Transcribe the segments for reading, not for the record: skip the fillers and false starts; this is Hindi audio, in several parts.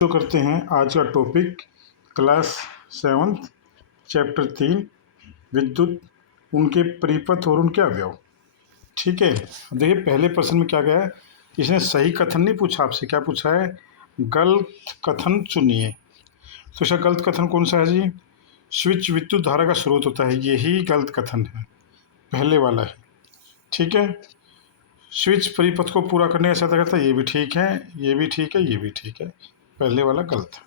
तो करते हैं आज का टॉपिक क्लास 7 चैप्टर 3 विद्युत, उनके परिपथ और उनके अवयव। ठीक है, देखिए पहले प्रश्न में क्या गया है, इसने सही कथन नहीं पूछा आपसे, क्या पूछा है, गलत कथन चुनिए। तो इसका गलत कथन कौन सा है जी, स्विच विद्युत धारा का स्रोत होता है, यही गलत कथन है, पहले वाला है। ठीक है, स्विच परिपथ को पूरा करने का सहायता करता है, ये भी ठीक है, ये भी ठीक है, ये भी ठीक है, पहले वाला गलत है,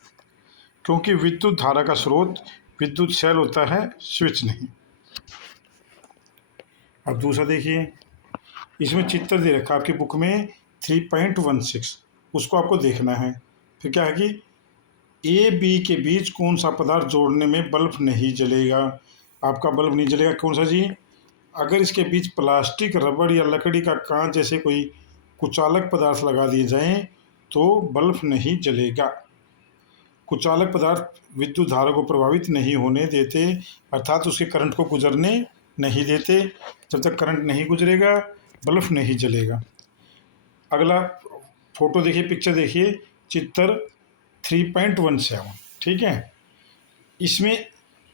क्योंकि विद्युत धारा का स्रोत विद्युत शेल होता है, स्विच नहीं। अब दूसरा देखिए, इसमें चित्र दे रखा है आपकी बुक में 3.16, उसको आपको देखना है। फिर क्या है कि ए बी के बीच कौन सा पदार्थ जोड़ने में बल्ब नहीं जलेगा। आपका बल्ब नहीं जलेगा कौन सा जी, अगर इसके बीच प्लास्टिक, रबड़ या लकड़ी का कांच जैसे कोई कुचालक पदार्थ लगा दिए जाएं तो बल्ब नहीं जलेगा। कुचालक पदार्थ विद्युत धारा को प्रभावित नहीं होने देते, अर्थात उसके करंट को गुजरने नहीं देते। जब तक करंट नहीं गुजरेगा बल्ब नहीं जलेगा। अगला फोटो देखिए, पिक्चर देखिए, चित्र 3.17। ठीक है, इसमें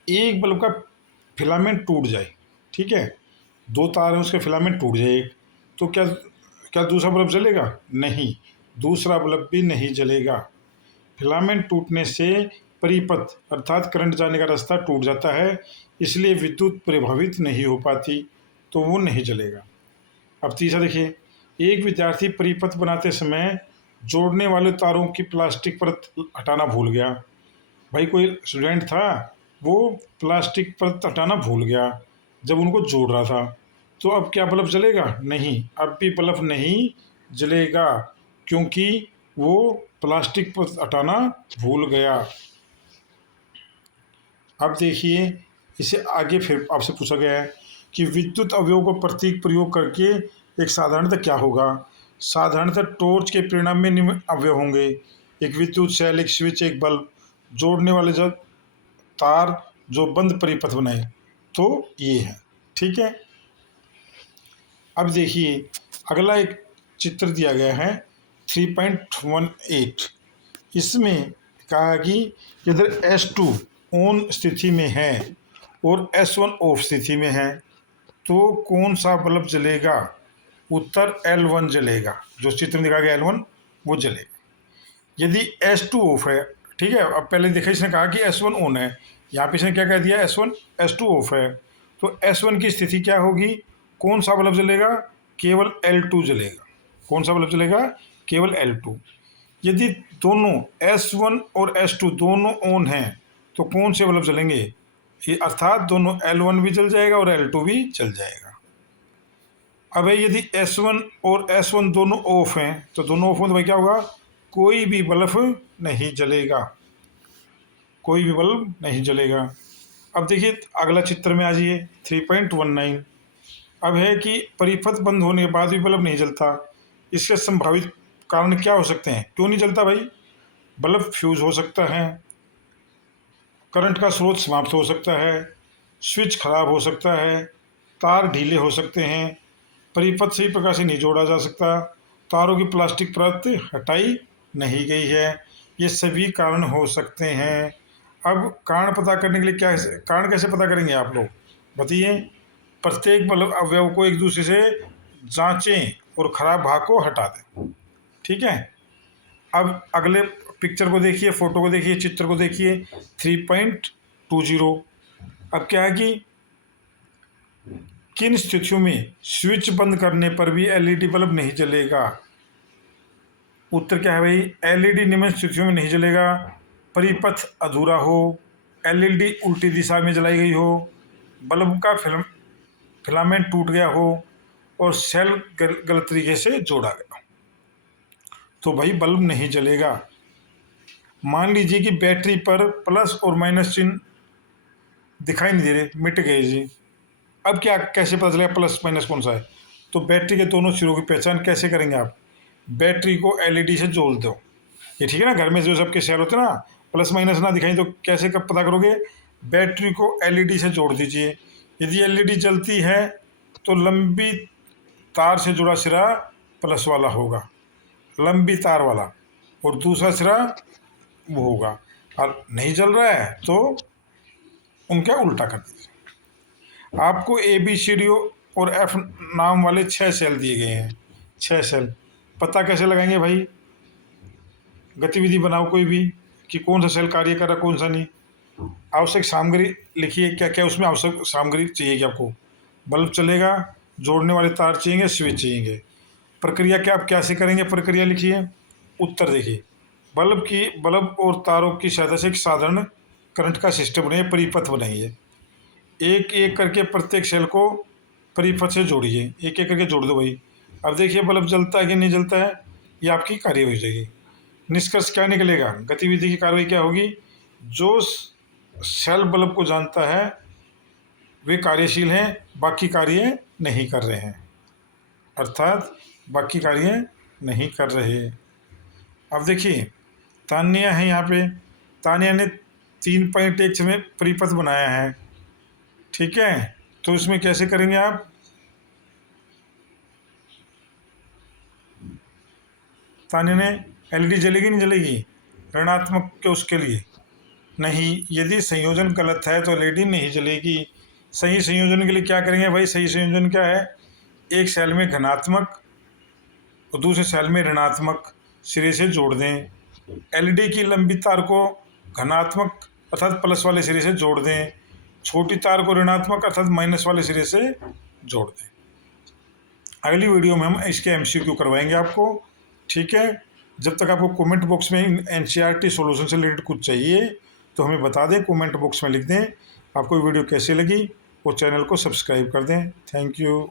एक बल्ब का फिलामेंट टूट जाए, ठीक है, दो तार हैं, उसके फिलामेंट टूट जाए, तो क्या क्या दूसरा बल्ब जलेगा? नहीं, दूसरा बल्ब भी नहीं जलेगा। फिलामेंट टूटने से परिपथ अर्थात करंट जाने का रास्ता टूट जाता है, इसलिए विद्युत प्रभावित नहीं हो पाती, तो वो नहीं जलेगा। अब तीसरा देखिए, एक विद्यार्थी परिपथ बनाते समय जोड़ने वाले तारों की प्लास्टिक परत हटाना भूल गया। भाई कोई स्टूडेंट था, वो प्लास्टिक परत हटाना भूल गया जब उनको जोड़ रहा था, तो अब क्या बल्ब जलेगा? नहीं, अब भी बल्ब नहीं जलेगा, क्योंकि वो प्लास्टिक परत हटाना भूल गया। अब देखिए, इसे आगे फिर आपसे पूछा गया है कि विद्युत अवयव को प्रतीक प्रयोग करके एक साधारणतः क्या होगा। साधारणतः टॉर्च के परिणाम में निम्न अवयव होंगे, एक विद्युत सेल, एक स्विच, एक बल्ब, जोड़ने वाले जब तार जो बंद परिपथ बनाए, तो ये है। ठीक है, अब देखिए अगला एक चित्र दिया गया है 3.18, इसमें कहा कि इधर S2 ऑन स्थिति में है और S1 ऑफ स्थिति में है, तो कौन सा बल्ब जलेगा? उत्तर L1 जलेगा, जो चित्र में दिखा गया L1 वो जलेगा। यदि S2 ऑफ है, ठीक है, अब पहले देखा इसने कहा कि S1 ऑन है, यहाँ पे इसने क्या कह दिया, S2 ऑफ है, तो S1 की स्थिति क्या होगी, कौन सा बल्ब जलेगा? केवल L2 जलेगा। कौन सा बल्ब जलेगा? केवल L2। यदि दोनों S1 और S2 दोनों ऑन हैं तो कौन से बल्ब जलेंगे? ये अर्थात दोनों L1 भी जल जाएगा और L2 भी जल जाएगा। अब यदि S1 और S1 दोनों ऑफ हैं तो दोनों ऑफ हो तो भाई क्या होगा, कोई भी बल्ब नहीं जलेगा, कोई भी बल्ब नहीं जलेगा। अब देखिए अगला चित्र में आ जाइए 3.19। अब है कि परिपथ बंद होने के बाद भी बल्ब नहीं जलता, इसके संभावित कारण क्या हो सकते हैं? क्यों नहीं जलता भाई? बल्ब फ्यूज हो सकता है, करंट का स्रोत समाप्त हो सकता है, स्विच खराब हो सकता है, तार ढीले हो सकते हैं, परिपथ सही प्रकार से नहीं जोड़ा जा सकता, तारों की प्लास्टिक परत हटाई नहीं गई है, ये सभी कारण हो सकते हैं। अब कारण पता करने के लिए क्या कारण कैसे पता करेंगे आप लोग बताइए? प्रत्येक बल्ब अवयव को एक दूसरे से जांचें और खराब भाग को हटा दें। ठीक है, अब अगले पिक्चर को देखिए, फोटो को देखिए, चित्र को देखिए 3.20। अब क्या है कि किन स्थितियों में स्विच बंद करने पर भी एलईडी बल्ब नहीं जलेगा? उत्तर क्या है भाई, एलईडी निम्न स्थितियों में नहीं जलेगा, परिपथ अधूरा हो, एलईडी उल्टी दिशा में जलाई गई हो, बल्ब का फिलामेंट टूट गया हो और सेल गलत तरीके से जोड़ा गया, तो भाई बल्ब नहीं जलेगा। मान लीजिए कि बैटरी पर प्लस और माइनस चिन्ह दिखाई नहीं दे रहे, मिट गए जी। अब क्या कैसे पता चलेगा प्लस माइनस कौन सा है? तो बैटरी के दोनों सिरों की पहचान कैसे करेंगे आप? बैटरी को एलईडी से जोड़ दो, ये ठीक है ना, घर में जो सबके सेल होते हैं ना, प्लस माइनस ना दिखाई तो कैसे कब पता करोगे? बैटरी को एलईडी से जोड़ दीजिए, यदि एलईडी जलती है तो लंबी तार से जुड़ा सिरा प्लस वाला होगा, लंबी तार वाला, और दूसरा सिरा वो होगा, और नहीं जल रहा है तो उनका उल्टा कर दीजिए। आपको ए बी सी डी और एफ नाम वाले 6 सेल दिए गए हैं, 6 सेल। पता कैसे लगाएंगे भाई? गतिविधि बनाओ कोई भी कि कौन सा सेल कार्य कर रहा कौन सा नहीं। आवश्यक सामग्री लिखिए, क्या क्या उसमें आवश्यक सामग्री चाहिए कि आपको। बल्ब चलेगा, जोड़ने वाले तार चाहिए, स्विच चाहिए। प्रक्रिया क्या आप कैसे करेंगे, प्रक्रिया लिखिए। उत्तर देखिए, बल्ब और तारों की सहायता से एक साधारण करंट का सिस्टम बनाइए, परिपथ बनाइए। एक एक करके प्रत्येक सेल को परिपथ से जोड़िए, एक एक करके जोड़ दो भाई। अब देखिए बल्ब जलता है कि नहीं जलता है, ये आपकी कार्य हो जाएगी। निष्कर्ष क्या निकलेगा, गतिविधि की कार्रवाई क्या होगी? जो सेल बल्ब को जानता है वे कार्यशील हैं, बाकी कार्य नहीं कर रहे हैं, अर्थात बाकी कार्य नहीं कर रहे। अब देखिए तान्या है यहाँ पे, तान्या ने 3.1 में परिपथ बनाया है, ठीक है। तो इसमें कैसे करेंगे आप? तान्या ने एलईडी जलेगी नहीं जलेगी? ऋणात्मक के उसके लिए नहीं, यदि संयोजन गलत है तो एलईडी नहीं जलेगी। सही संयोजन के लिए क्या करेंगे भाई? सही संयोजन क्या है? एक सेल में धनात्मक और दूसरे सेल में ऋणात्मक सिरे से जोड़ दें। एलईडी की लंबी तार को धनात्मक अर्थात प्लस वाले सिरे से जोड़ दें, छोटी तार को ऋणात्मक अर्थात माइनस वाले सिरे से जोड़ दें। अगली वीडियो में हम इसके एमसीक्यू करवाएंगे आपको, ठीक है। जब तक आपको कमेंट बॉक्स में एनसीईआरटी सॉल्यूशन से रिलेटेड कुछ चाहिए तो हमें बता दें, कमेंट बॉक्स में लिख दें। आपको वीडियो कैसी लगी और चैनल को सब्सक्राइब कर दें। Thank you.